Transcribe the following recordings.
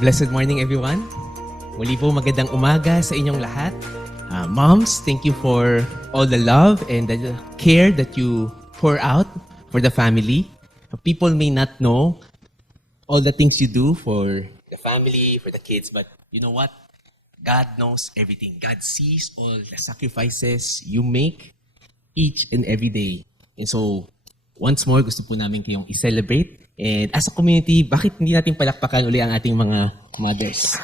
Blessed morning, everyone. Muli po magandang umaga sa inyong lahat. Moms, thank you for all the love and the care that you pour out for the family. People may not know all the things you do for the family, for the kids, but you know what? God knows everything. God sees all the sacrifices you make each and every day. And so, once more, gusto po namin kayong i-celebrate. And as a community, bakit hindi natin palakpakan uli ang ating mga mothers?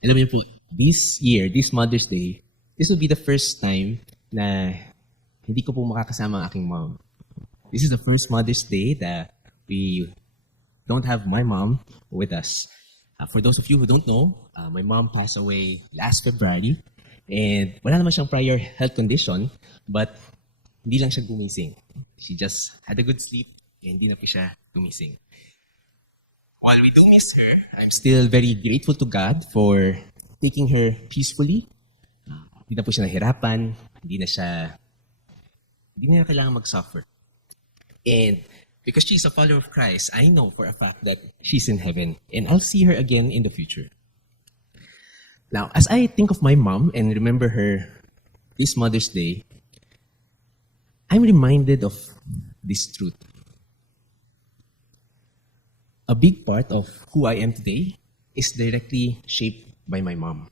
Alam niyo po, this year, this Mother's Day, this will be the first time na hindi ko po makakasama ang aking mom. This is the first Mother's Day that we don't have my mom with us. For those of you who don't know, my mom passed away last February. And wala naman siyang prior health condition, but hindi lang siya gumising. She just had a good sleep, and hindi na po siya gumising. While we do miss her, I'm still very grateful to God for taking her peacefully. Hindi na po siya nahirapan, hindi na kailangan mag-suffer. And because she's a follower of Christ, I know for a fact that she's in heaven, and I'll see her again in the future. Now, as I think of my mom and remember her this Mother's Day, I'm reminded of this truth. A big part of who I am today is directly shaped by my mom.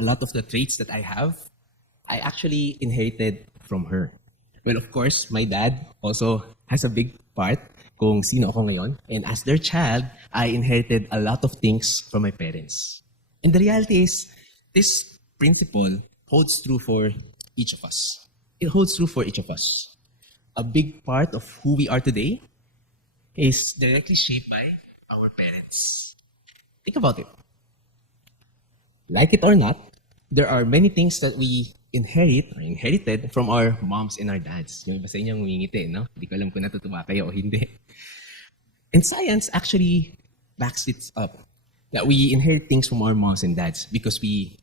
A lot of the traits that I have, I actually inherited from her. Well, of course, my dad also has a big part kung sino ako ngayon. And as their child, I inherited a lot of things from my parents. And the reality is, this principle holds true for each of us. It holds true for each of us. A big part of who we are today is directly shaped by our parents. Think about it. Like it or not, there are many things that we inherited from our moms and our dads. Yung iba sa inyo ngumingiti, no? Hindi ko alam kung natutuwa kayo o hindi. And science actually backs it up. That we inherit things from our moms and dads because we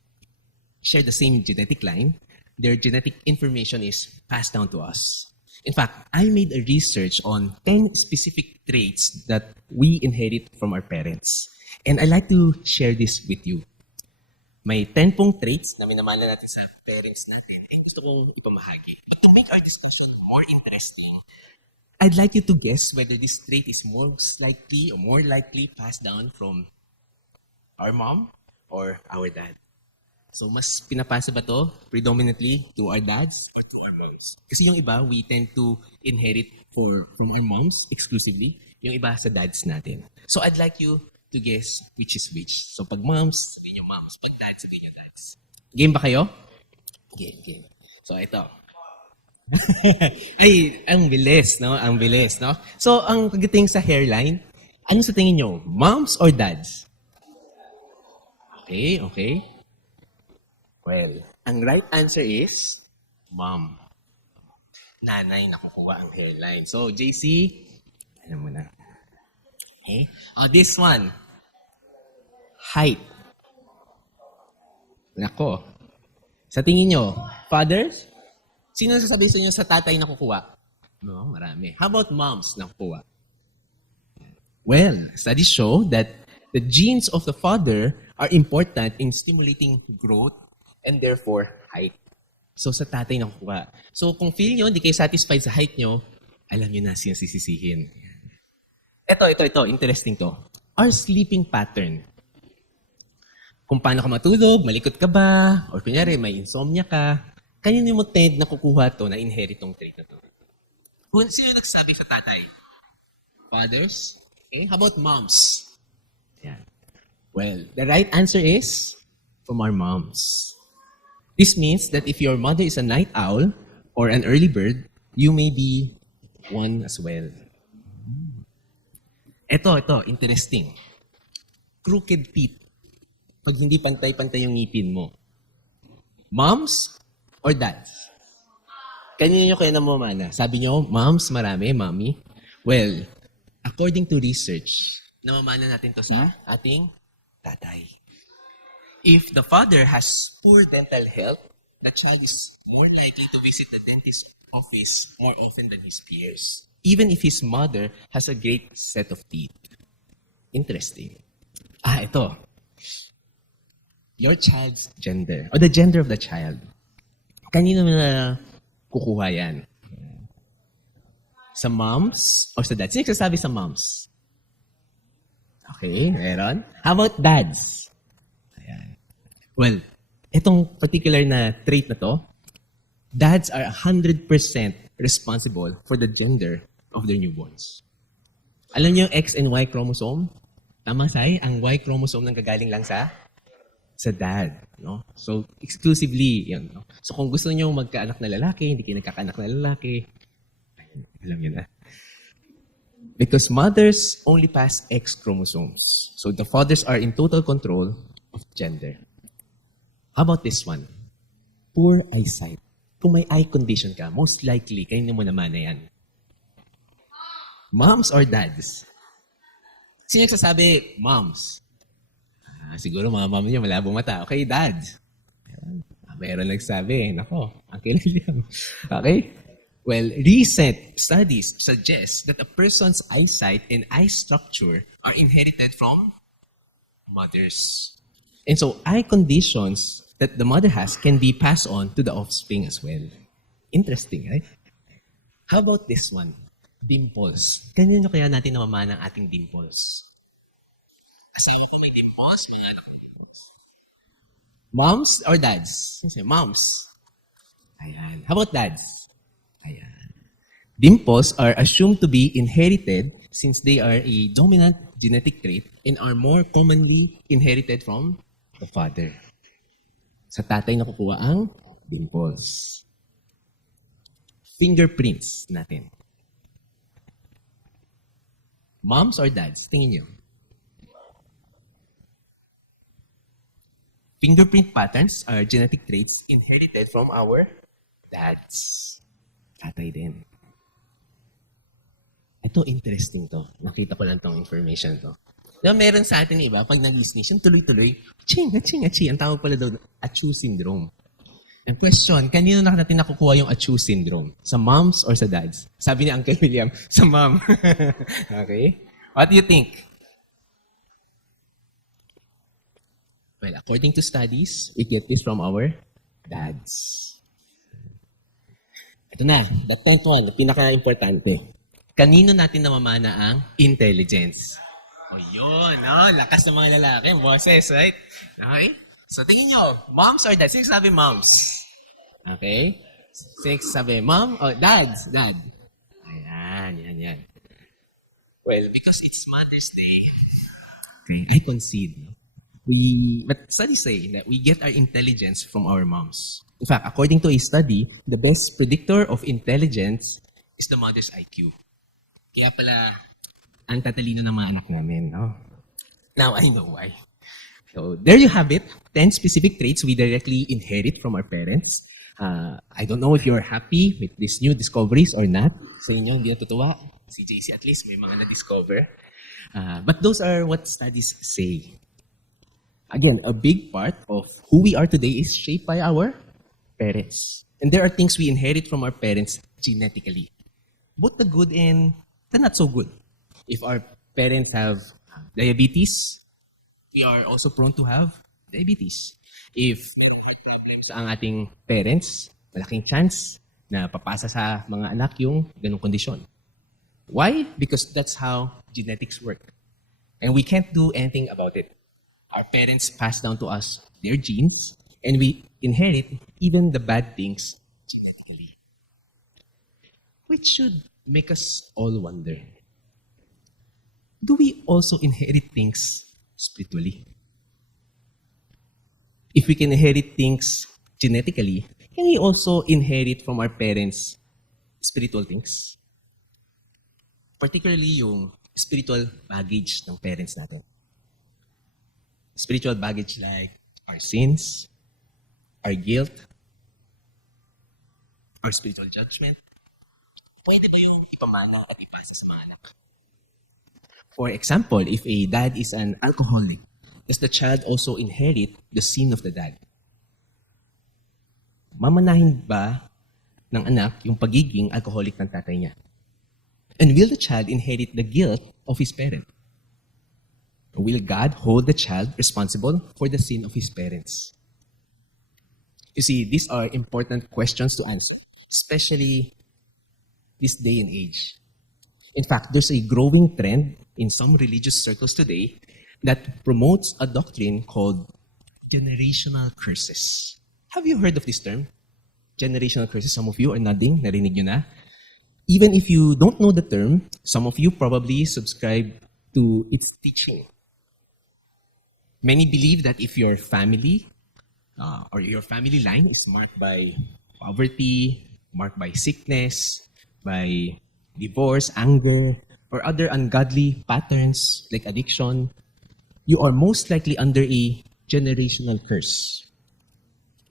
share the same genetic line. Their genetic information is passed down to us. In fact, I made a research on 10 specific traits that we inherit from our parents. And I'd like to share this with you. May 10 pong traits na minamana natin sa parents natin. Eh, gusto kong ipamahagi. But to make our discussion more interesting, I'd like you to guess whether this trait is most likely or more likely passed down from our mom or our dad. So, mas pinapasa ba to predominantly to our dads or to our moms? Kasi yung iba, we tend to inherit from our moms exclusively. Yung iba sa dads natin. So, I'd like you to guess which is which. So, pag moms, sabihin yung moms. Pag dads, sabihin yung dads. Game ba kayo? Game. So, ito. Ay, ang bilis, no? Ang bilis, no? So, ang pagdating sa hairline, ano sa tingin nyo? Moms or dads? Okay. Well, ang right answer is mom. Nanay nakukuha ang hairline. So, JC, ano mo na? Okay. Oh, this one. Height. Nako. Sa tingin nyo, fathers? Sino sasabihin sa inyo sa tatay nakukuha? No, marami. How about moms nakukuha? Well, studies show that the genes of the father are important in stimulating growth and therefore height. So sa tatay nakukuha. So kung feel nyo, hindi kayo satisfied sa height nyo, alam nyo na sino sisisihin. Ito, interesting to. Our sleeping pattern. Kung paano ka matulog, malikot ka ba, or kunyari may insomnia ka, kanino mo tend na kukuha to, na inherit tong trait na to? Kung sino nagsabi sa tatay? Fathers? Okay, how about moms? Yeah. Well, the right answer is from our moms. This means that if your mother is a night owl or an early bird, you may be one as well. Ito, interesting. Crooked teeth. Pag hindi pantay-pantay yung ngipin mo. Moms or dads? Kanina nyo kayo namamana. Sabi nyo, moms, marami, mommy. Well, according to research, namamana natin to sa ating tatay. If the father has poor dental health, the child is more likely to visit the dentist's office more often than his peers. even if his mother has a great set of teeth. Interesting. Ito. Your child's gender, or the gender of the child. Kanino na kukuha yan? Sa moms or sa dads? Sino nagsasabi sa moms? Okay, meron. How about dads? Ayan. Well, itong particular na trait na to, dads are 100% responsible for the gender of their newborns. Alam niyo yung X and Y chromosome? Tama, Sai? Ang Y chromosome nang gagaling lang sa dad. No? So, exclusively, yun. No? So, kung gusto niyo magkaanak na lalaki, hindi kayo nagkakaanak na lalaki, alam niyo na. Because mothers only pass X chromosomes. So, the fathers are in total control of gender. How about this one? Poor eyesight. Kung may eye condition ka, most likely, kayo mo naman na yan. Moms or dads? Sino nagsasabi? Moms. Siguro mga mom niyo malabong mata. Okay, dad. Meron nagsabi. Nako, Uncle William. Okay? Well, recent studies suggest that a person's eyesight and eye structure are inherited from mothers. And so, eye conditions that the mother has can be passed on to the offspring as well. Interesting, right? How about this one? Dimples. Kanino kaya natin namamana ang ating dimples? Asawa ko may dimples, mga anak ko. Moms or dads? Moms. Ayan. How about dads? Ayan. Dimples are assumed to be inherited since they are a dominant genetic trait and are more commonly inherited from the father. Sa tatay nakukuha ang dimples. Fingerprints natin. Moms or dads? Tingin niyo. Fingerprint patterns are genetic traits inherited from our dads. Tatay din. Ito, interesting to. Nakita ko lang tong information to. Diba, meron sa atin iba, pag nag-sneeze, yung tuloy-tuloy, aching. Ang tawag pala daw, Achu syndrome. And question, kanino na natin nakukuha yung Achu syndrome? Sa moms or sa dads? Sabi ni Uncle William, sa mom. Okay? What do you think? Well, according to studies, we get this from our dads. Ito na, the 10th one, pinaka-importante. Kanino natin namamana ang intelligence? O yun, lakas ng mga lalaki, boses, right? Okay? So tingin nyo, moms or dads? Sino sabi moms? Okay? Sino sabi mom or dads? Dad. Ayan, yan. Well, because it's Mother's Day, okay, I concede. But studies say that we get our intelligence from our moms. In fact, according to a study, the best predictor of intelligence is the mother's IQ. Kaya pala, ang tatalino ng mga anak namin. No? Now, I know why. So, there you have it. 10 specific traits we directly inherit from our parents. I don't know if you're happy with these new discoveries or not. Sa inyo, hindi natutuwa. Si JC at least may mga na-discover. But those are what studies say. Again, a big part of who we are today is shaped by our parents. And there are things we inherit from our parents genetically. Both the good and the not so good. If our parents have diabetes, we are also prone to have diabetes. If may heart problems ang ating parents, malaking chance na papasa sa mga anak yung ganung kondisyon. Why? Because that's how genetics work. And we can't do anything about it. Our parents pass down to us their genes, and we inherit even the bad things genetically. Which should make us all wonder, do we also inherit things spiritually? If we can inherit things genetically, can we also inherit from our parents spiritual things? Particularly yung spiritual baggage ng parents natin. Spiritual baggage like our sins, our guilt, our spiritual judgment. Pwede ba yung ipamana at ipasa sa mga anak? For example, if a dad is an alcoholic, does the child also inherit the sin of the dad? Mamanahin ba ng anak yung pagiging alcoholic ng tatay niya? And will the child inherit the guilt of his parent? Or will God hold the child responsible for the sin of his parents? You see, these are important questions to answer, especially this day and age. In fact, there's a growing trend in some religious circles today that promotes a doctrine called generational curses. Have you heard of this term? Generational curses. Some of you are nodding, narinig nyo na. Even if you don't know the term, some of you probably subscribe to its teaching. Many believe that if your family or your family line is marked by poverty, marked by sickness, by divorce, anger, or other ungodly patterns like addiction, you are most likely under a generational curse.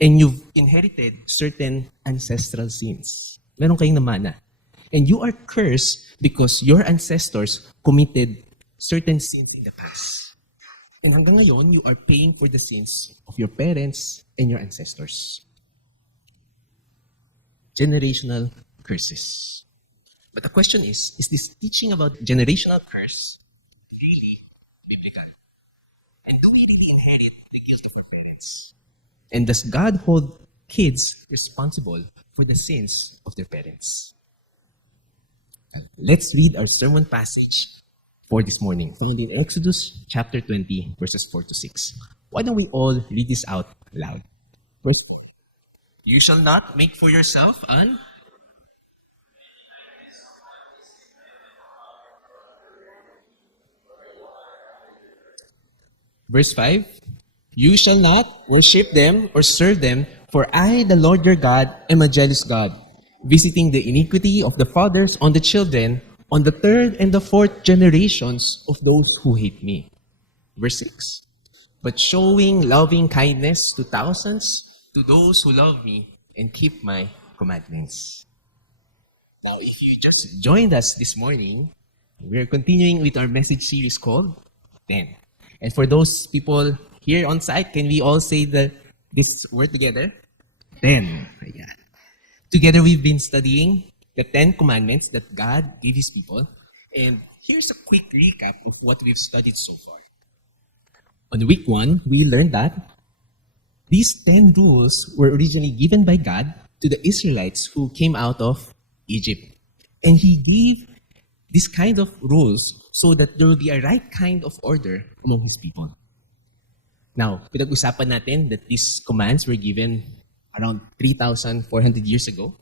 And you've inherited certain ancestral sins. Meron kayong namana. And you are cursed because your ancestors committed certain sins in the past. And hanggang ngayon, you are paying for the sins of your parents and your ancestors. Generational curses. But the question is this teaching about generational curse really biblical? And do we really inherit the guilt of our parents? And does God hold kids responsible for the sins of their parents? Let's read our sermon passage for this morning, found in Exodus chapter 20, verses 4 to 6. Why don't we all read this out loud? Verse 4. You shall not make for yourself an Verse 5, you shall not worship them or serve them, for I, the Lord your God, am a jealous God, visiting the iniquity of the fathers on the children, on the third and the fourth generations of those who hate me. Verse 6, but showing loving kindness to thousands, to those who love me and keep my commandments. Now, if you just joined us this morning, we're continuing with our message series called 10. And for those people here on site, can we all say this word together? 10. Yeah. Together we've been studying the 10 commandments that God gave His people. And here's a quick recap of what we've studied so far. On week 1, we learned that these 10 rules were originally given by God to the Israelites who came out of Egypt. And He gave this kind of rules so that there will be a right kind of order among His people. Now, pinag-usapan natin that these commands were given around 3,400 years ago.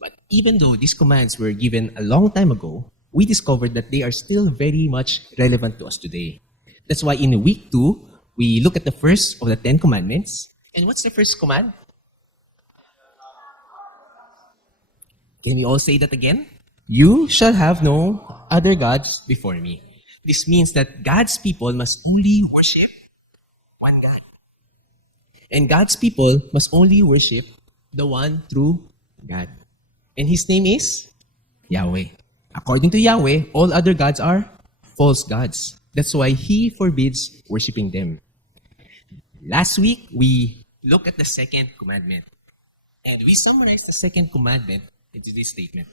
But even though these commands were given a long time ago, we discovered that they are still very much relevant to us today. That's why in week 2, we look at the first of the 10 commandments. And what's the first command? Can we all say that again? You shall have no other gods before me. This means that God's people must only worship one God. And God's people must only worship the one true God. And His name is Yahweh. According to Yahweh, all other gods are false gods. That's why He forbids worshiping them. Last week, we looked at the second commandment. And we summarized the second commandment into this statement.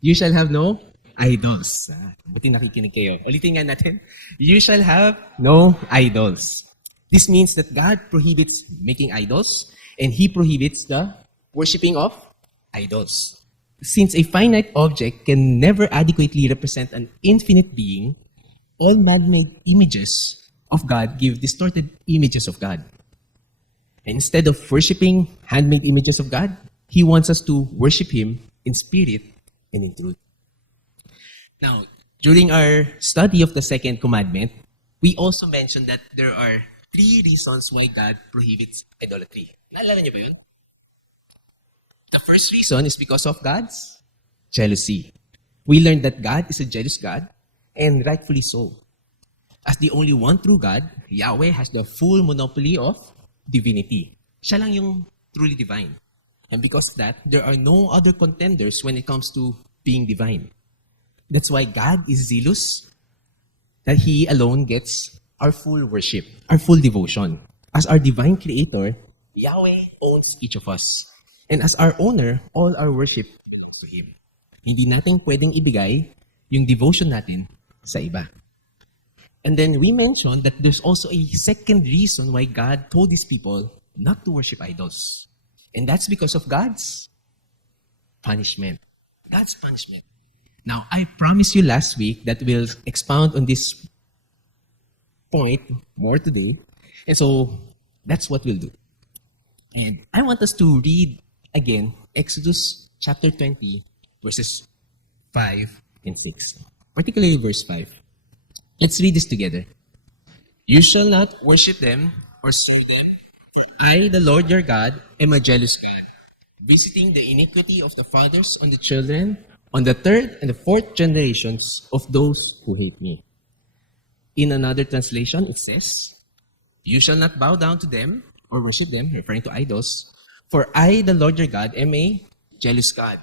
You shall have no idols. Buti nakikinig kayo. Ulitin nga natin. You shall have no idols. This means that God prohibits making idols and He prohibits the worshipping of idols. Since a finite object can never adequately represent an infinite being, all man-made images of God give distorted images of God. And instead of worshiping handmade images of God, He wants us to worship Him in spirit and in truth. Now, during our study of the second commandment, we also mentioned that there are 3 reasons why God prohibits idolatry. Naalala niyo ba yun? The first reason is because of God's jealousy. We learned that God is a jealous God, and rightfully so. As the only one true God, Yahweh has the full monopoly of divinity. Siya lang yung truly divine. And because of that, there are no other contenders when it comes to being divine. That's why God is zealous that He alone gets our full worship, our full devotion. As our divine creator, Yahweh owns each of us. And as our owner, all our worship belongs to Him. Hindi natin pwedeng ibigay yung devotion natin sa iba. And then we mentioned that there's also a second reason why God told these people not to worship idols. And that's because of God's punishment. God's punishment. Now, I promised you last week that we'll expound on this point more today. And so, that's what we'll do. And I want us to read again Exodus chapter 20, verses 5 and 6. Particularly verse 5. Let's read this together. You shall not worship them or serve them. I, the Lord your God, am a jealous God, visiting the iniquity of the fathers on the children, on the third and the fourth generations of those who hate me. In another translation, it says, you shall not bow down to them or worship them, referring to idols, for I, the Lord your God, am a jealous God,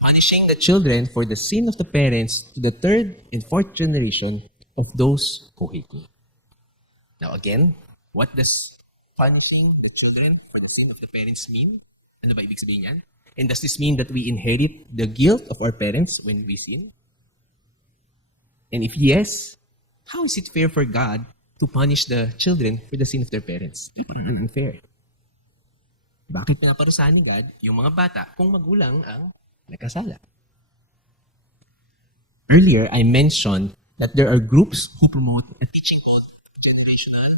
punishing the children for the sin of the parents to the third and fourth generation of those who hate me. Now again, what does punishing the children for the sin of the parents mean? Ano ba ibig sabihin yan? And does this mean that we inherit the guilt of our parents when we sin? And if yes, how is it fair for God to punish the children for the sin of their parents? Parang unfair. Bakit pinaparusahan ni God yung mga bata kung magulang ang nagkasala? Earlier, I mentioned that there are groups who promote a teaching called generational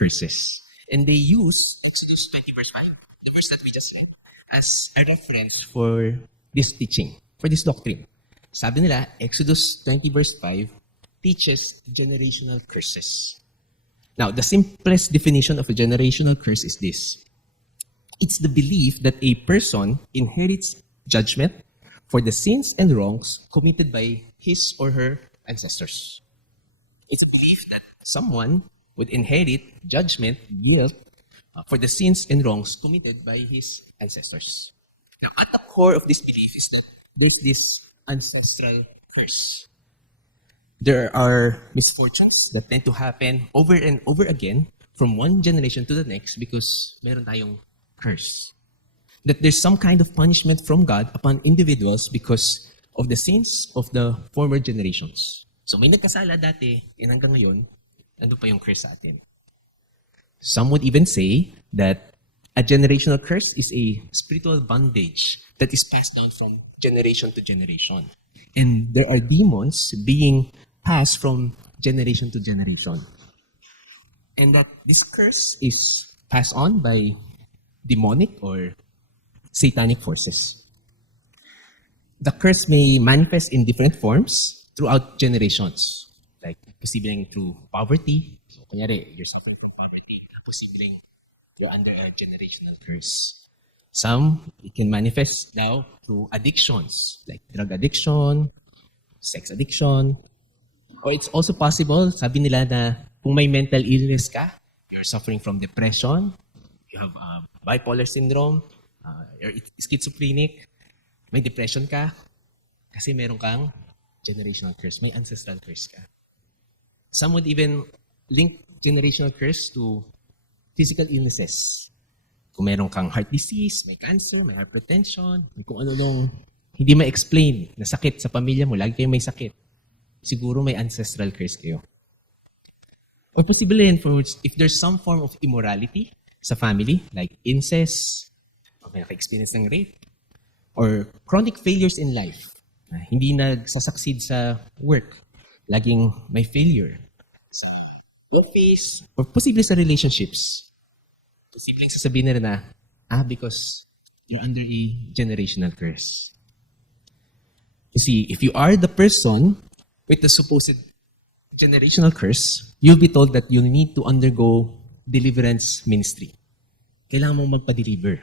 curses. And they use Exodus 20 verse 5, the verse that we just read, as a reference for this teaching, for this doctrine. Sabi nila, Exodus 20 verse 5 teaches generational curses. Now, the simplest definition of a generational curse is this. It's the belief that a person inherits judgment for the sins and wrongs committed by his or her ancestors. It's a belief that someone would inherit judgment, guilt, for the sins and wrongs committed by his ancestors. Now, at the core of this belief is that there's this ancestral curse. There are misfortunes that tend to happen over and over again from one generation to the next because meron tayong curse. That there's some kind of punishment from God upon individuals because of the sins of the former generations. So may nagkasala dati, and hanggang ngayon, nandun pa yung curse sa atin. Some would even say that a generational curse is a spiritual bondage that is passed down from generation to generation. And there are demons being passed from generation to generation. And that this curse is passed on by demonic or satanic forces. The curse may manifest in different forms throughout generations. Like, posibleng through poverty. So, kunyari, you're suffering from poverty. Posibleng you're under a generational curse. Some, it can manifest now through addictions, like drug addiction, sex addiction. Or it's also possible, sabi nila na kung may mental illness ka, you're suffering from depression, you have bipolar syndrome, you're schizophrenic, may depression ka, kasi meron kang generational curse, may ancestral curse ka. Some would even link generational curse to physical illnesses. Kung meron kang heart disease, may cancer, may hypertension, may kung ano nung hindi ma-explain na sakit sa pamilya mo, lagi kayo may sakit. Siguro may ancestral curse kayo. Or possibly, if there's some form of immorality sa family, like incest, or may naka-experience ng rape, or chronic failures in life, hindi nagsasucceed sa work, laging may failure sa office, or possibly sa relationships. Posibleng sasabihin na because you're under a generational curse. You see, if you are the person with the supposed generational curse, you'll be told that you need to undergo deliverance ministry. Kailangan mong magpa-deliver.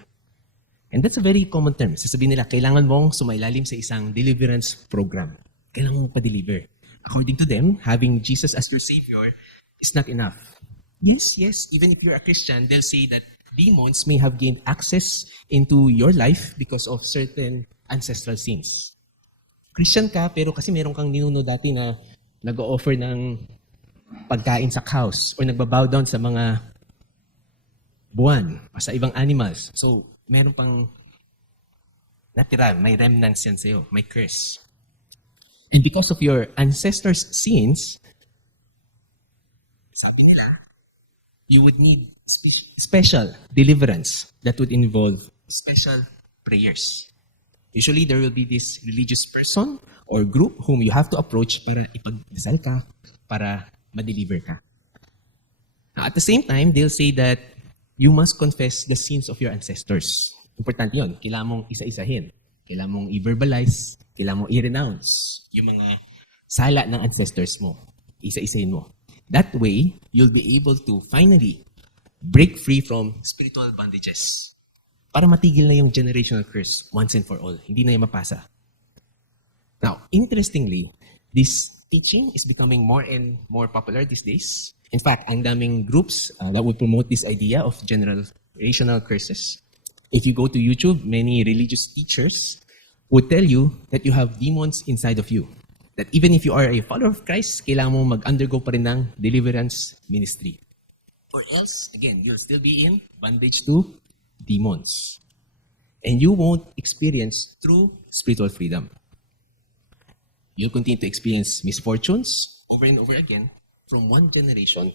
And that's a very common term. Sasabihin nila, kailangan mong sumailalim sa isang deliverance program. Kailangan mong pa-deliver. According to them, having Jesus as your Savior is not enough. Yes, even if you're a Christian, they'll say that demons may have gained access into your life because of certain ancestral sins. Christian ka, pero kasi meron kang ninuno dati na nag-o-offer ng pagkain sa cows or nagbabow down sa mga buwan o sa ibang animals. So, meron pang natira, may remnants yan sa'yo, may curse. And because of your ancestors' sins, sabi nila, you would need special deliverance that would involve special prayers. Usually, there will be this religious person or group whom you have to approach para ipagdasal ka, para ma-deliver ka. Now, at the same time, they'll say that you must confess the sins of your ancestors. Importante yun. Kailangan mong isa-isahin. Kailangan mong i-verbalize. Kailangan mong i-renounce yung mga sala ng ancestors mo. Isa-isahin mo. That way, you'll be able to finally break free from spiritual bondages para matigil na yung generational curse once and for all. Hindi na yung mapasa. Now, interestingly, this teaching is becoming more and more popular these days. In fact, ang daming groups that would promote this idea of generational curses. If you go to YouTube, many religious teachers would tell you that you have demons inside of you. That even if you are a follower of Christ, kailangan mo mag-undergo pa rin ng deliverance ministry. Or else, again, you'll still be in bondage to demons. And you won't experience true spiritual freedom. You'll continue to experience misfortunes over and over again from one generation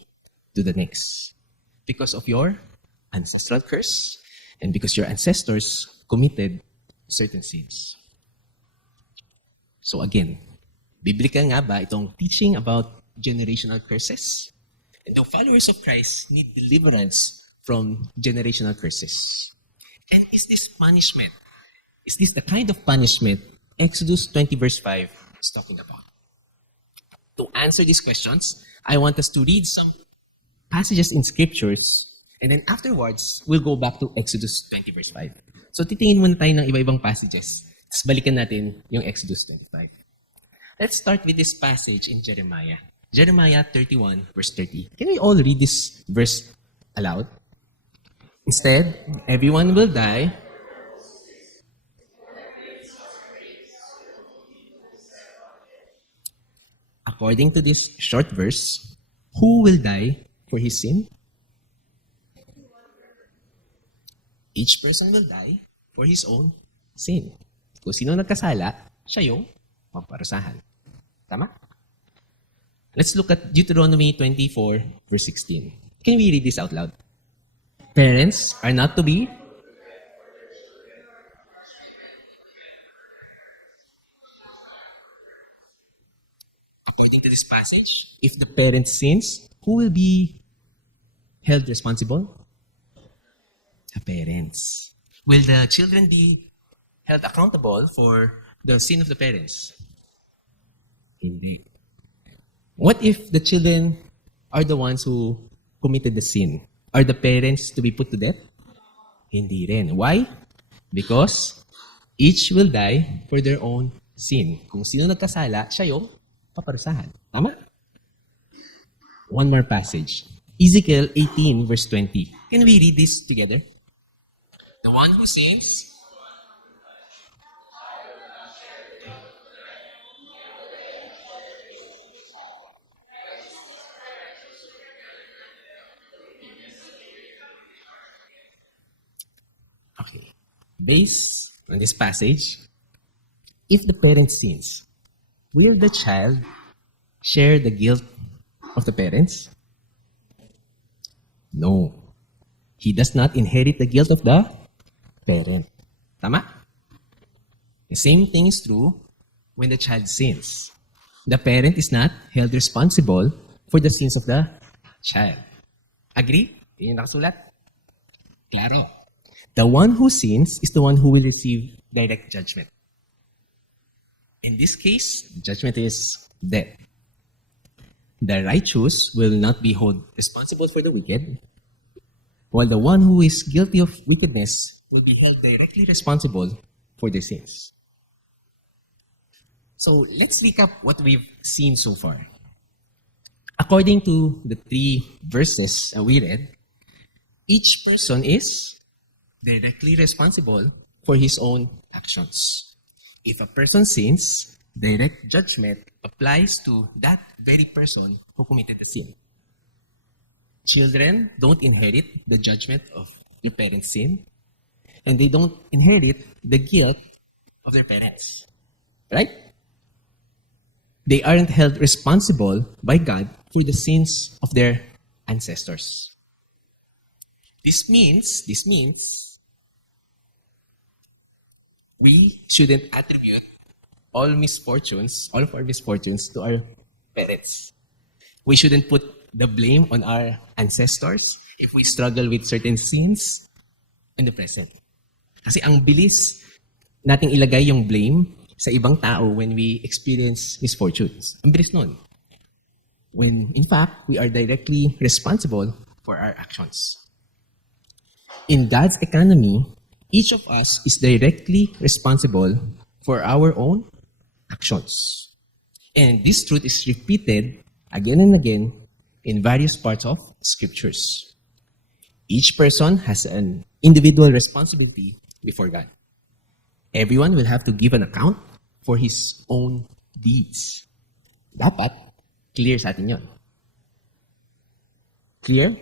to the next because of your ancestral curse and because your ancestors committed certain sins. So again, biblical nga ba itong teaching about generational curses? And the followers of Christ need deliverance from generational curses. And is this punishment? Is this the kind of punishment Exodus 20 verse 5 is talking about? To answer these questions, I want us to read some passages in scriptures and then afterwards, we'll go back to Exodus 20 verse 5. So titingin muna tayo ng iba-ibang passages. Tapos balikan natin yung Exodus 25. Let's start with this passage in Jeremiah. Jeremiah 31 verse 30. Can we all read this verse aloud? Instead, everyone will die. According to this short verse, who will die for his sin? Each person will die for his own sin. Kung sino nagkasala, siya yung maparusahan. Tama? Let's look at Deuteronomy 24 verse 16. Can we read this out loud? Parents are not to be according to this passage, if the parent sins, who will be held responsible? The parents. Will the children be held accountable for the sin of the parents? Hindi. What if the children are the ones who committed the sin? Are the parents to be put to death? Hindi rin. Why? Because each will die for their own sin. Kung sino nagkasala, siya yung paparusahan. Tama? One more passage. Ezekiel 18 verse 20. Can we read this together? The one who sins okay. Based on this passage, if the parent sins, will the child share the guilt of the parents? No. He does not inherit the guilt of the parent. Tama? The same thing is true when the child sins. The parent is not held responsible for the sins of the child. Agree? Yun yung nakasulat. Claro. The one who sins is the one who will receive direct judgment. In this case, judgment is death. The righteous will not be held responsible for the wicked, while the one who is guilty of wickedness will be held directly responsible for their sins. So let's recap what we've seen so far. According to the three verses we read, each person is directly responsible for his own actions. If a person sins, direct judgment applies to that very person who committed the sin. Children don't inherit the judgment of their parents' sin, and they don't inherit the guilt of their parents. Right? They aren't held responsible by God for the sins of their ancestors. This means we shouldn't attribute all of our misfortunes to our parents. We shouldn't put the blame on our ancestors if we struggle with certain sins in the present. Kasi ang bilis nating ilagay yung blame sa ibang tao when we experience misfortunes. Ang bilis nun. When, in fact, we are directly responsible for our actions. In God's economy, each of us is directly responsible for our own actions. And this truth is repeated again and again in various parts of scriptures. Each person has an individual responsibility before God. Everyone will have to give an account for his own deeds. Dapat, clear sa atin yun. Clear?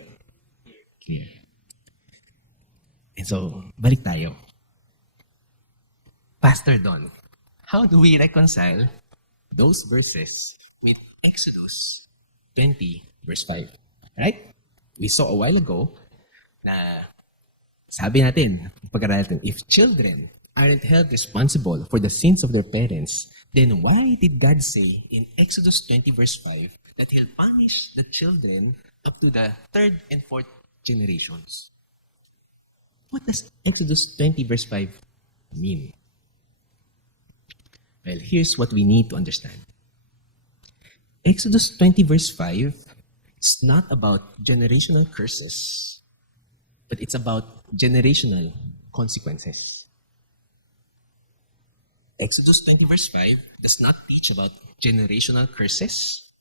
Clear. And so, balik tayo. Pastor Don, how do we reconcile those verses with Exodus 20, verse 5? Right? We saw a while ago na sabi natin, pag-aralan natin, if children aren't held responsible for the sins of their parents, then why did God say in Exodus 20 verse 5 that He'll punish the children up to the third and fourth generations? What does Exodus 20 verse 5 mean? Well, here's what we need to understand. Exodus 20 verse 5 is not about generational curses, but it's about generational consequences. Exodus 20 verse 5 does not teach about generational curses,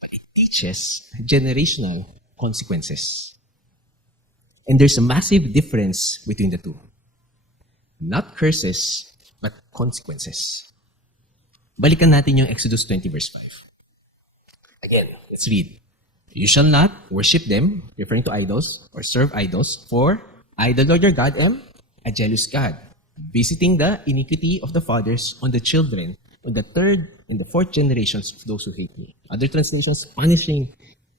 but it teaches generational consequences. And there's a massive difference between the two. Not curses, but consequences. Balikan natin yung Exodus 20 verse 5. Again, let's read. You shall not worship them, referring to idols, or serve idols, for I, the Lord your God, am a jealous God, visiting the iniquity of the fathers on the children, on the third and the fourth generations of those who hate me. Other translations, punishing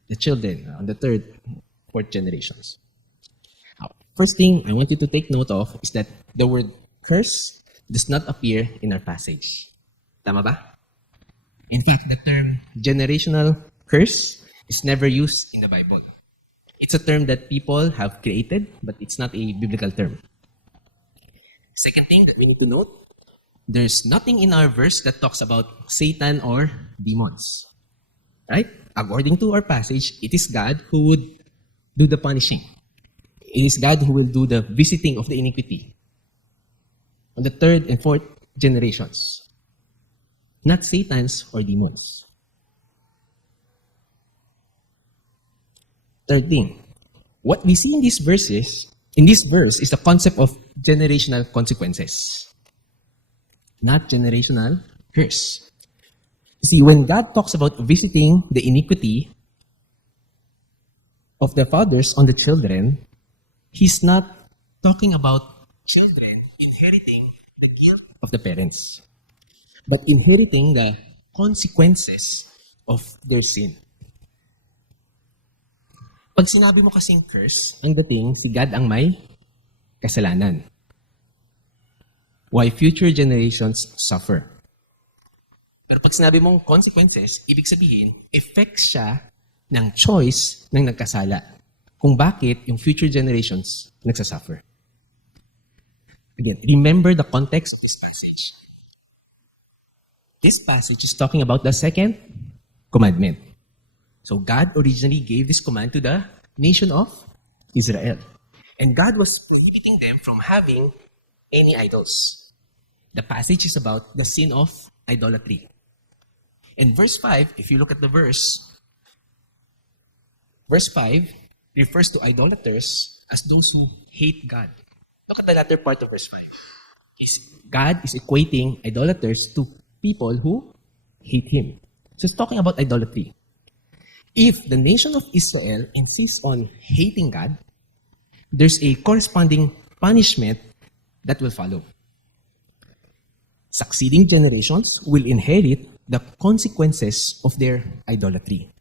the children on the third, fourth generations. Now, first thing I want you to take note of is that the word curse does not appear in our passage. Tama ba? In fact, the term generational curse is never used in the Bible. It's a term that people have created, but it's not a biblical term. Second thing that we need to note, there's nothing in our verse that talks about Satan or demons. Right? According to our passage, it is God who would do the punishing. It is God who will do the visiting of the iniquity on the third and fourth generations. Not Satan's or demons. Third thing, what we see in this verse is the concept of generational consequences, not generational curse. See, when God talks about visiting the iniquity of the fathers on the children, He's not talking about children inheriting the guilt of the parents, but inheriting the consequences of their sin. Pag sinabi mo kasing curse, ang dating si God ang may kasalanan. Why future generations suffer. Pero pag sinabi mong consequences, ibig sabihin, effects siya ng choice ng nagkasala. Kung bakit yung future generations nagsasuffer. Again, remember the context of this passage. This passage is talking about the second commandment. So God originally gave this command to the nation of Israel. And God was prohibiting them from having any idols. The passage is about the sin of idolatry. In verse 5, if you look at the verse 5 refers to idolaters as those who hate God. Look at the latter part of verse 5. God is equating idolaters to people who hate Him. So it's talking about idolatry. If the nation of Israel insists on hating God, there's a corresponding punishment that will follow. Succeeding generations will inherit the consequences of their idolatry.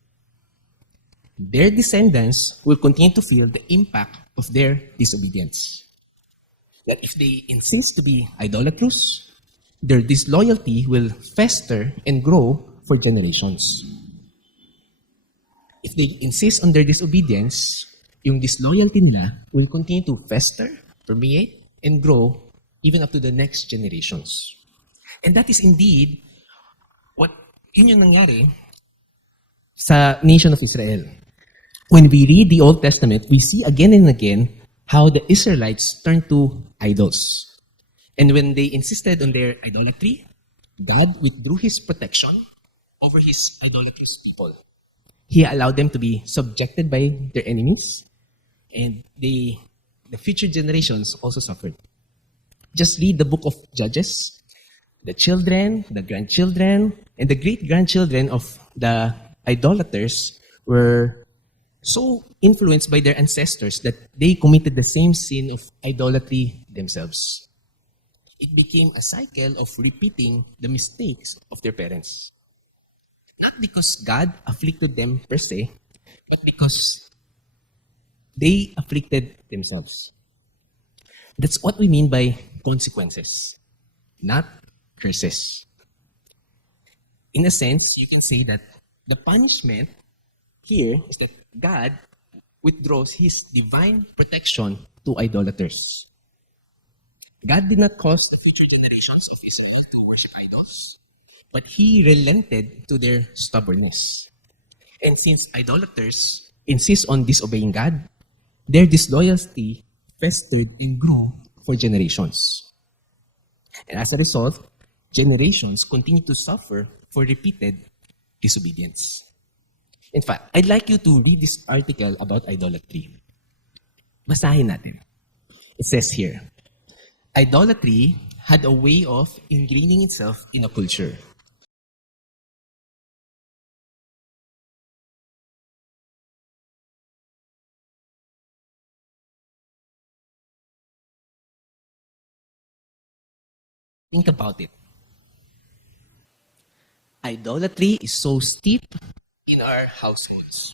Their descendants will continue to feel the impact of their disobedience. That if they insist to be idolatrous, their disloyalty will fester and grow for generations. If they insist on their disobedience, yung disloyalty nila will continue to fester, permeate, and grow even up to the next generations. And that is indeed yun yung nangyari sa nation of Israel. When we read the Old Testament, we see again and again how the Israelites turned to idols. And when they insisted on their idolatry, God withdrew His protection over His idolatrous people. He allowed them to be subjected by their enemies, and the future generations also suffered. Just read the book of Judges. The children, the grandchildren, and the great-grandchildren of the idolaters were so influenced by their ancestors that they committed the same sin of idolatry themselves. It became a cycle of repeating the mistakes of their parents. Not because God afflicted them per se, but because they afflicted themselves. That's what we mean by consequences, not curses. In a sense, you can say that the punishment here is that God withdraws His divine protection to idolaters. God did not cause the future generations of Israel to worship idols, but He relented to their stubbornness. And since idolaters insist on disobeying God, their disloyalty festered and grew for generations. And as a result, generations continue to suffer for repeated disobedience. In fact, I'd like you to read this article about idolatry. Basahin natin. It says here, idolatry had a way of ingraining itself in a culture. Think about it. Idolatry is so steep in our households.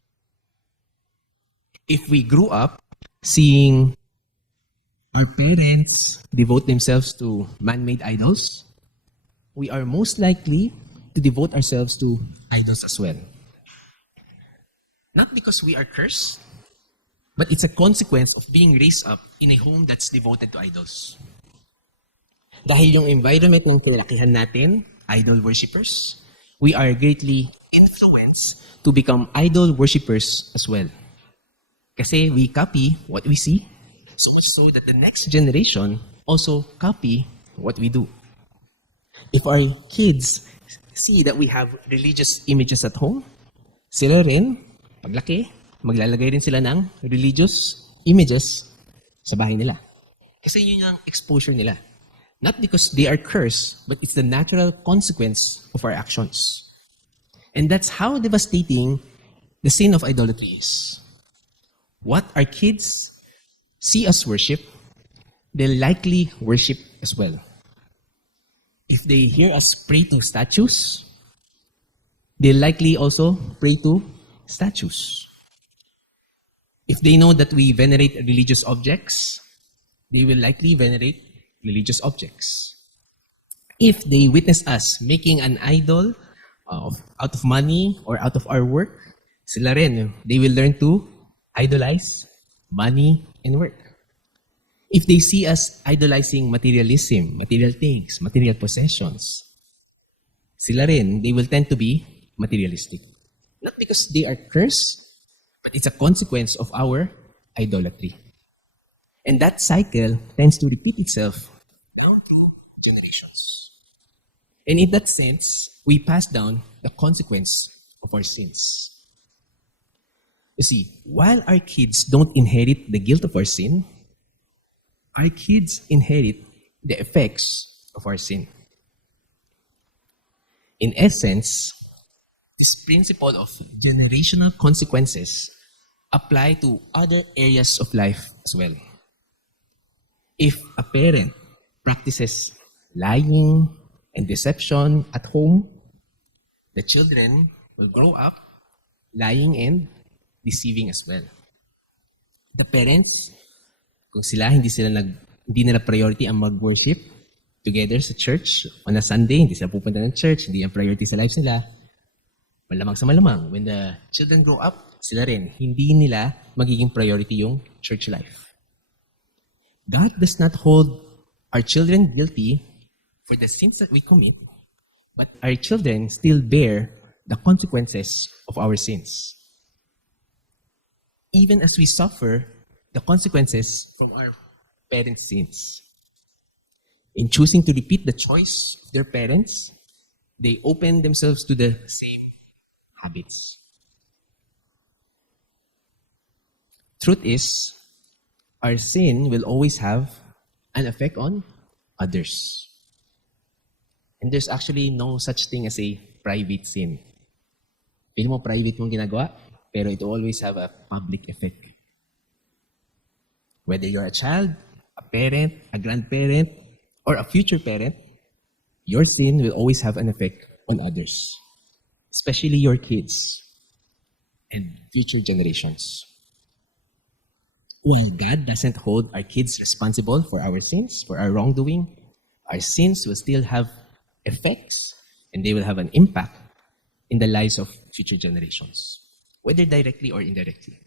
If we grew up seeing our parents devote themselves to man-made idols, we are most likely to devote ourselves to idols as well. Not because we are cursed, but it's a consequence of being raised up in a home that's devoted to idols. Dahil yung environment ng kinalakihan natin, idol worshippers, we are greatly influenced to become idol worshippers as well. Kasi we copy what we see, so that the next generation also copy what we do. If our kids see that we have religious images at home, sila rin, paglaki, maglalagay rin sila ng religious images sa bahay nila. Kasi yun yung exposure nila. Not because they are cursed, but it's the natural consequence of our actions. And that's how devastating the sin of idolatry is. What our kids see us worship, they'll likely worship as well. If they hear us pray to statues, they'll likely also pray to statues. If they know that we venerate religious objects, they will likely venerate religious objects. If they witness us making an idol out of money or out of our work, sila rin, they will learn to idolize money and work. If they see us idolizing materialism, material things, material possessions, sila rin, they will tend to be materialistic. Not because they are cursed, but it's a consequence of our idolatry. And that cycle tends to repeat itself through generations. And in that sense, we pass down the consequence of our sins. You see, while our kids don't inherit the guilt of our sin, our kids inherit the effects of our sin. In essence, this principle of generational consequences apply to other areas of life as well. If a parent practices lying, and deception at home, the children will grow up lying and deceiving as well. The parents, kung hindi nila priority ang mag-worship together sa church on a Sunday, hindi sila pupunta ng church, hindi ang priority sa lives nila, malamang sa malamang, when the children grow up, sila rin, hindi nila magiging priority yung church life. God does not hold our children guilty for the sins that we commit, but our children still bear the consequences of our sins. Even as we suffer the consequences from our parents' sins. In choosing to repeat the choice of their parents, they open themselves to the same habits. Truth is, our sin will always have an effect on others. And there's actually no such thing as a private sin. Feel mo private mong ginagawa, pero it will always have a public effect. Whether you're a child, a parent, a grandparent, or a future parent, your sin will always have an effect on others, especially your kids and future generations. While God doesn't hold our kids responsible for our sins, for our wrongdoing, our sins will still have effects and they will have an impact in the lives of future generations, whether directly or indirectly.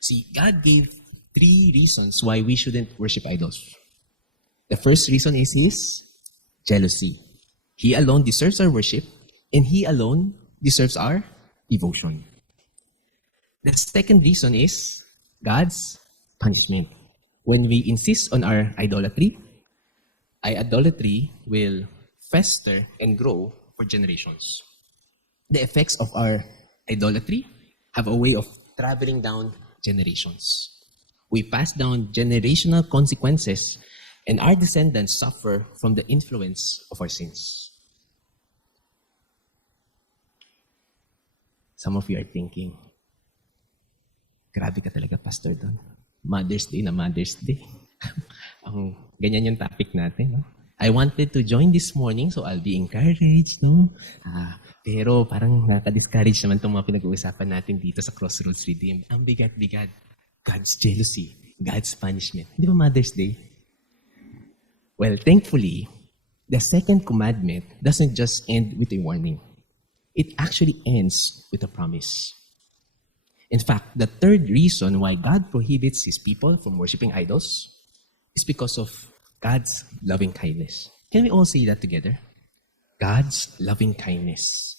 See, God gave 3 reasons why we shouldn't worship idols. The first reason is His jealousy. He alone deserves our worship, and He alone deserves our devotion. The second reason is God's punishment. When we insist on our idolatry will fester and grow for generations. The effects of our idolatry have a way of traveling down generations. We pass down generational consequences, and our descendants suffer from the influence of our sins. Some of you are thinking, grabe ka talaga, Pastor Don. Mother's Day na Mother's Day. Ganyan yung topic natin. No? I wanted to join this morning, so I'll be encouraged. No? Pero parang nakaka-discourage naman itong mga pinag-uusapan natin dito sa Crossroads Redeem. Ang bigat-bigat. God's jealousy, God's punishment. Di ba Mother's Day? Well, thankfully, the second commandment doesn't just end with a warning. It actually ends with a promise. In fact, the third reason why God prohibits His people from worshiping idols is because of God's loving kindness. Can we all say that together? God's loving kindness.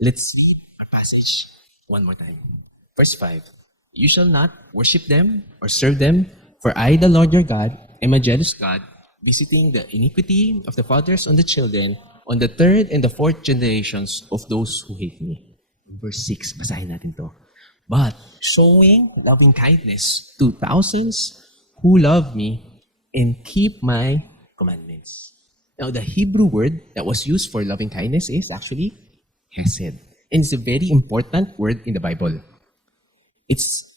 Let's read our passage one more time. Verse 5. You shall not worship them or serve them, for I, the Lord your God, am a jealous God, visiting the iniquity of the fathers on the children, on the third and the fourth generations of those who hate me. Verse 6, basahin natin to. But showing loving kindness to thousands who love me and keep my commandments. Now, the Hebrew word that was used for loving kindness is actually hesed. And it's a very important word in the Bible. It's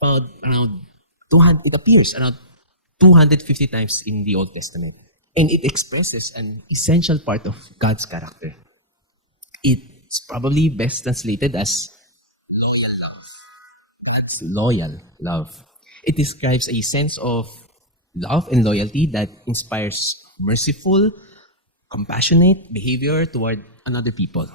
about around 200, it appears around 250 times in the Old Testament. And it expresses an essential part of God's character. It's probably best translated as loyal love. That's loyal love. It describes a sense of love and loyalty that inspires merciful, compassionate behavior toward another people.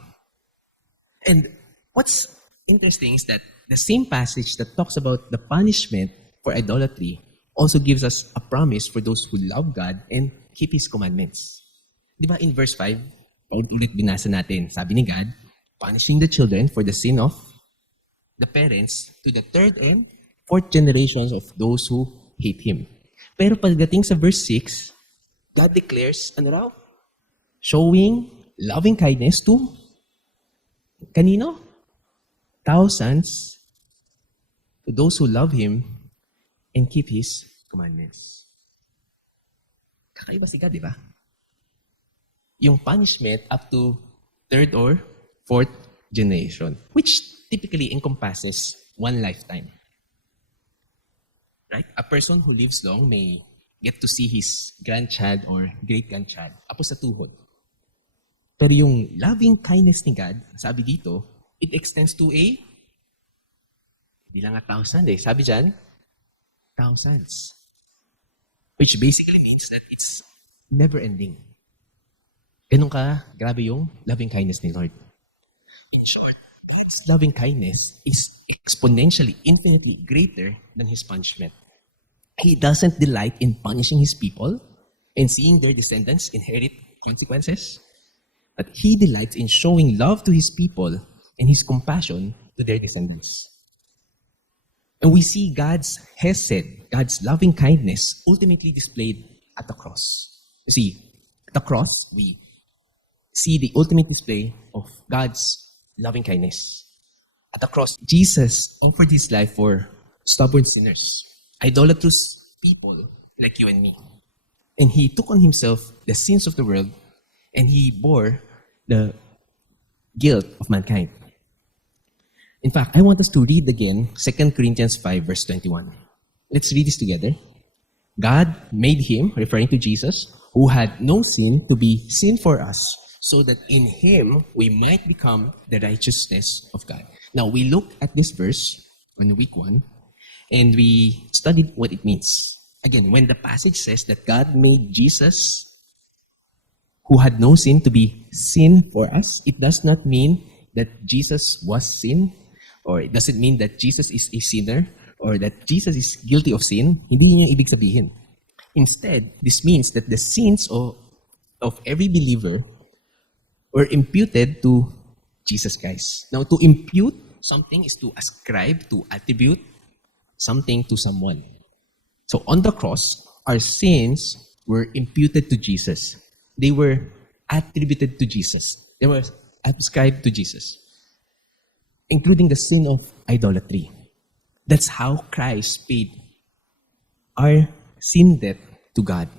And what's interesting is that the same passage that talks about the punishment for idolatry also gives us a promise for those who love God and keep His commandments. Di ba in verse 5, ulit binasa natin, sabi ni God, punishing the children for the sin of the parents to the third and fourth generations of those who hate Him. Pero pagdating sa verse 6, God declares, ano raw? Showing loving kindness to kanino? Thousands to those who love Him and keep His commandments. Kakaiba si God, di ba? Yung punishment up to third or fourth generation, which typically encompasses one lifetime. Right? A person who lives long may get to see his grandchild or great-grandchild. Apo sa tuhod. Pero yung loving kindness ni God, sabi dito, it extends to hindi lang 1,000 eh. Sabi dyan, thousands. Which basically means that it's never-ending. Ganun ka, grabe yung loving kindness ni Lord. In short, God's loving kindness is exponentially, infinitely greater than His punishment. He doesn't delight in punishing His people and seeing their descendants inherit consequences, but He delights in showing love to His people and His compassion to their descendants. And we see God's hesed, God's loving kindness, ultimately displayed at the cross. You see, at the cross, we see the ultimate display of God's loving kindness. At the cross, Jesus offered His life for stubborn sinners, idolatrous people like you and me. And He took on Himself the sins of the world, and He bore the guilt of mankind. In fact, I want us to read again 2 Corinthians 5, verse 21. Let's read this together. God made Him, referring to Jesus, who had no sin, to be sin for us, so that in Him we might become the righteousness of God. Now, we look at this verse in week 1, and we studied what it means. Again, when the passage says that God made Jesus, who had no sin, to be sin for us, it does not mean that Jesus was sin, or it doesn't mean that Jesus is a sinner, or that Jesus is guilty of sin. Hindi yun yung ibig sabihin. Instead, this means that the sins of every believer were imputed to Jesus Christ. Now, to impute something is to ascribe, to attribute something to someone. So, on the cross, our sins were imputed to Jesus. They were attributed to Jesus. They were ascribed to Jesus, including the sin of idolatry. That's how Christ paid our sin debt to God.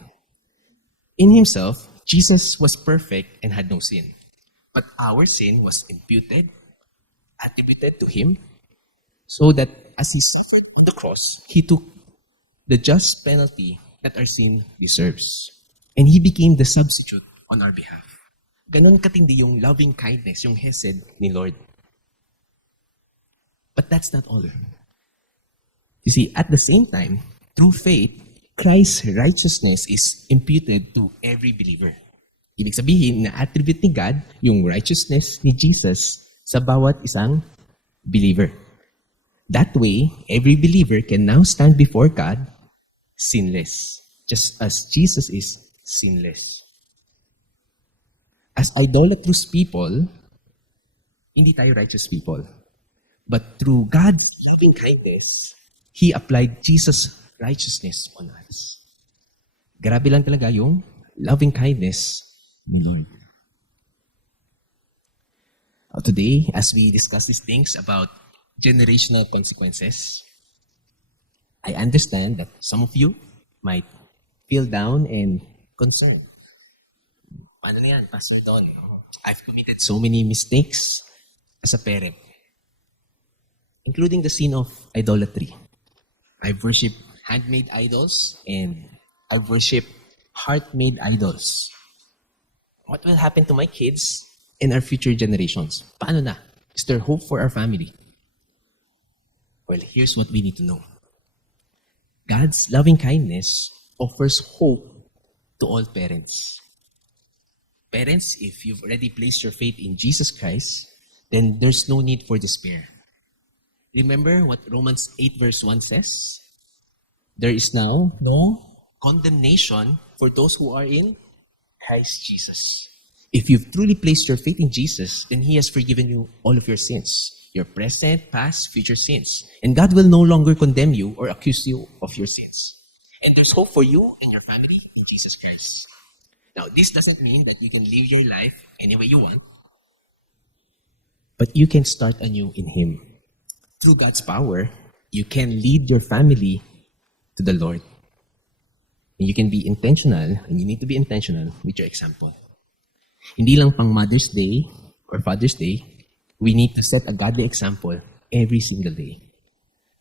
In Himself, Jesus was perfect and had no sin. But our sin was imputed, attributed to Him, so that as He suffered on the cross, He took the just penalty that our sin deserves. And He became the substitute on our behalf. Ganon katindi yung loving kindness, yung hesed ni Lord. But that's not all. You see, at the same time, through faith, Christ's righteousness is imputed to every believer. Ibig sabihin, na-attribute ni God yung righteousness ni Jesus sa bawat isang believer. That way, every believer can now stand before God sinless, just as Jesus is sinless. As idolatrous people, hindi tayo righteous people. But through God's loving kindness, He applied Jesus' righteousness on us. Grabe lang talaga yung loving kindness ni Lord. Today, as we discuss these things about generational consequences, I understand that some of you might feel down and concerned. Paano na yan, Pastor Don? I've committed so many mistakes as a parent, including the sin of idolatry. I've worshipped handmade idols and I've worshipped heart-made idols. What will happen to my kids and our future generations? Paano na? Is there hope for our family? Well, here's what we need to know. God's loving kindness offers hope to all parents. Parents, if you've already placed your faith in Jesus Christ, then there's no need for despair. Remember what Romans 8 verse 1 says? There is now no condemnation for those who are in Christ Jesus. If you've truly placed your faith in Jesus, then He has forgiven you all of your sins, your present, past, future sins. And God will no longer condemn you or accuse you of your sins. And there's hope for you and your family in Jesus Christ. Now, this doesn't mean that you can live your life any way you want, but you can start anew in Him. Through God's power, you can lead your family to the Lord. And you can be intentional, and you need to be intentional with your example. Hindi lang pang Mother's Day or Father's Day, we need to set a godly example every single day.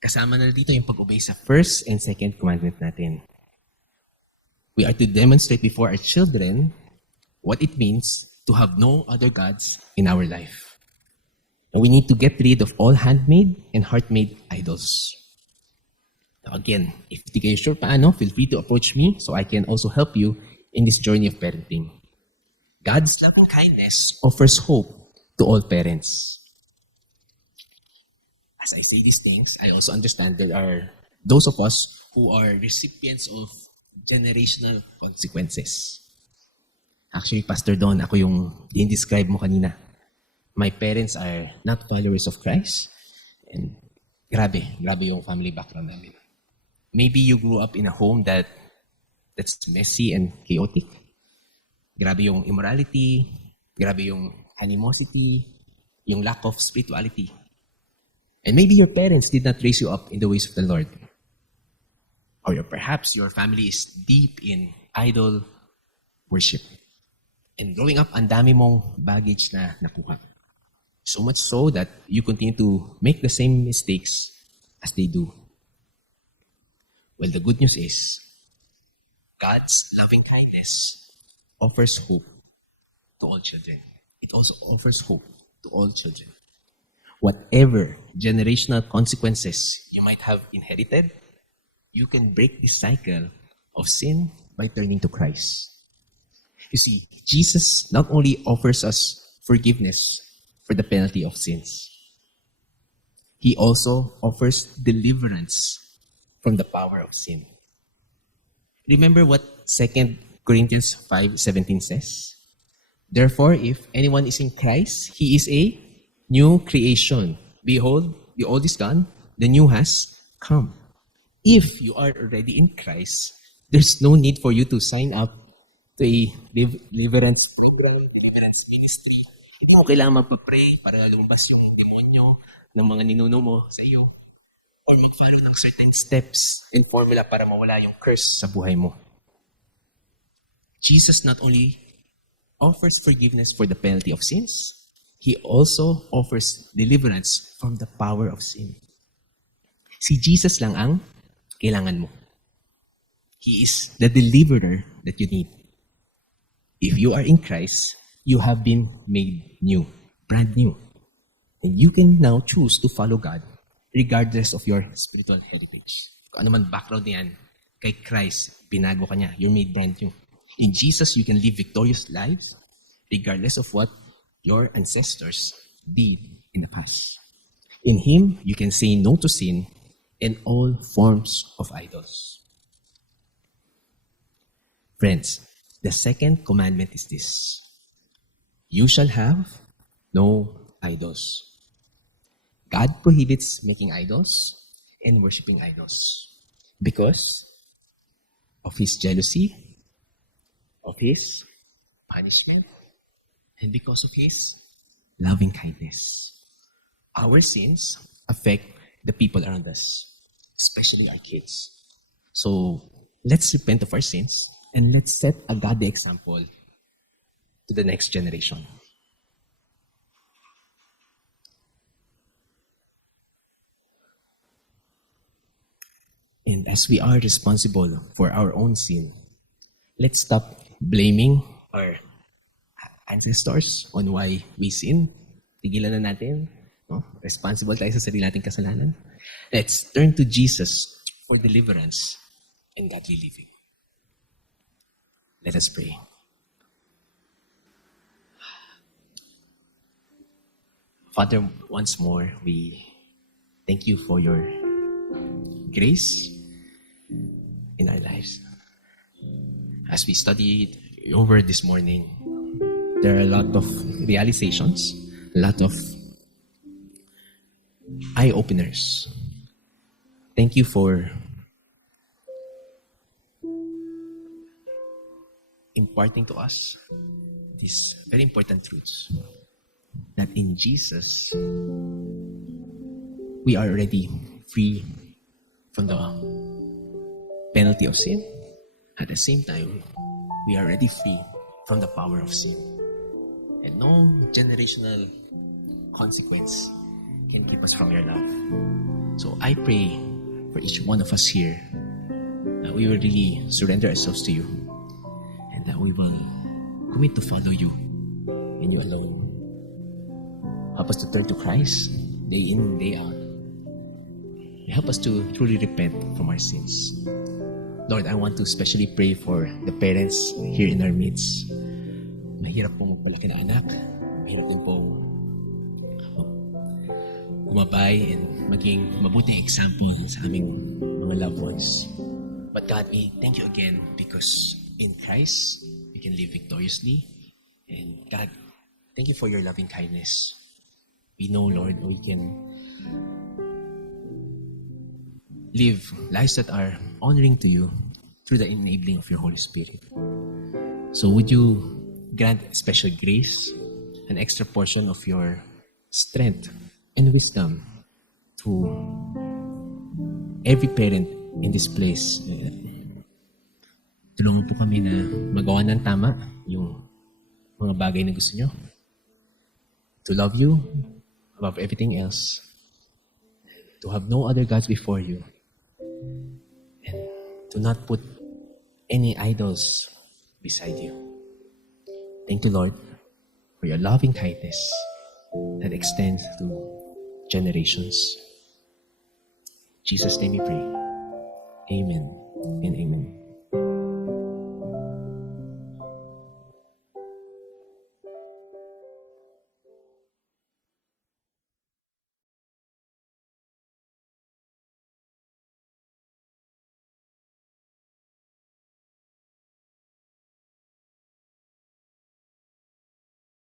Kasama na dito yung pag-obey sa first and second commandment natin. We are to demonstrate before our children what it means to have no other gods in our life. And we need to get rid of all handmade and heart-made idols. Now again, if di kayo sure paano, feel free to approach me so I can also help you in this journey of parenting. God's love and kindness offers hope to all parents. As I say these things, I also understand there are those of us who are recipients of generational consequences. Actually, Pastor Don, ako yung describe mo kanina. My parents are not followers of Christ. And grabe yung family background namin. Maybe you grew up in a home that's messy and chaotic. Grabe yung immorality, grabe yung animosity, yung lack of spirituality. And maybe your parents did not raise you up in the ways of the Lord. Or perhaps your family is deep in idol worship. And growing up, ang dami mong baggage na nakuha. So much so that you continue to make the same mistakes as they do. Well, the good news is, God's loving kindness offers hope to all children. It also offers hope to all children. Whatever generational consequences you might have inherited, you can break this cycle of sin by turning to Christ. You see, Jesus not only offers us forgiveness for the penalty of sins, He also offers deliverance from the power of sin. Remember what 2 Corinthians 5:17 says? Therefore, if anyone is in Christ, he is a new creation. Behold, the old is gone, the new has come. If you are already in Christ, there's no need for you to sign up to a deliverance program, deliverance ministry. Hindi mo kailangan magpa-pray para lumabas yung demonyo ng mga ninuno mo sa iyo. Or mag-follow ng certain steps and formula para mawala yung curse sa buhay mo. Jesus not only offers forgiveness for the penalty of sins, He also offers deliverance from the power of sin. Si Jesus lang ang kailangan mo. He is the deliverer that you need. If you are in Christ, you have been made new, brand new. And you can now choose to follow God regardless of your spiritual heritage. Kung ano man background niyan, kay Christ, binago ka niya. You're made brand new. In Jesus, you can live victorious lives regardless of what your ancestors did in the past. In Him, you can say no to sin and all forms of idols. Friends, the second commandment is this: you shall have no idols. God prohibits making idols and worshiping idols because of His jealousy, of His punishment, and because of His loving kindness. Our sins affect the people around us, especially our kids. So let's repent of our sins and let's set a godly example to the next generation. And as we are responsible for our own sin, let's stop blaming our ancestors on why we sin. Tigilan na natin. No? Responsible tayo sa sarili nating kasalanan. Let's turn to Jesus for deliverance and godly living. Let us pray. Father, once more, we thank you for your grace in our lives. As we studied over this morning, there are a lot of realizations, a lot of eye-openers. Thank you for imparting to us these very important truths. That in Jesus, we are already free from the penalty of sin. At the same time, we are already free from the power of sin. And no generational consequence can keep us from your love. So I pray for each one of us here that we will really surrender ourselves to you. that we will commit to follow you and you alone. Help us to turn to Christ day in, day out. Help us to truly repent from our sins. Lord, I want to especially pray for the parents here in our midst. Mahirap pong magpalaki na anak. Mahirap din pong umabay and maging mabuting example sa aming mga loved ones. But God, we thank you again because in Christ, we can live victoriously. And God, thank you for your loving kindness. We know, Lord, we can live lives that are honoring to you through the enabling of your Holy Spirit. So would you grant special grace, an extra portion of your strength and wisdom to every parent in this place. Tulungan po kami na magawa ng tama yung mga bagay na gusto nyo. To love you above everything else. To have no other gods before you. And to not put any idols beside you. Thank you, Lord, for your loving kindness that extends to generations. In Jesus' name we pray. Amen and amen.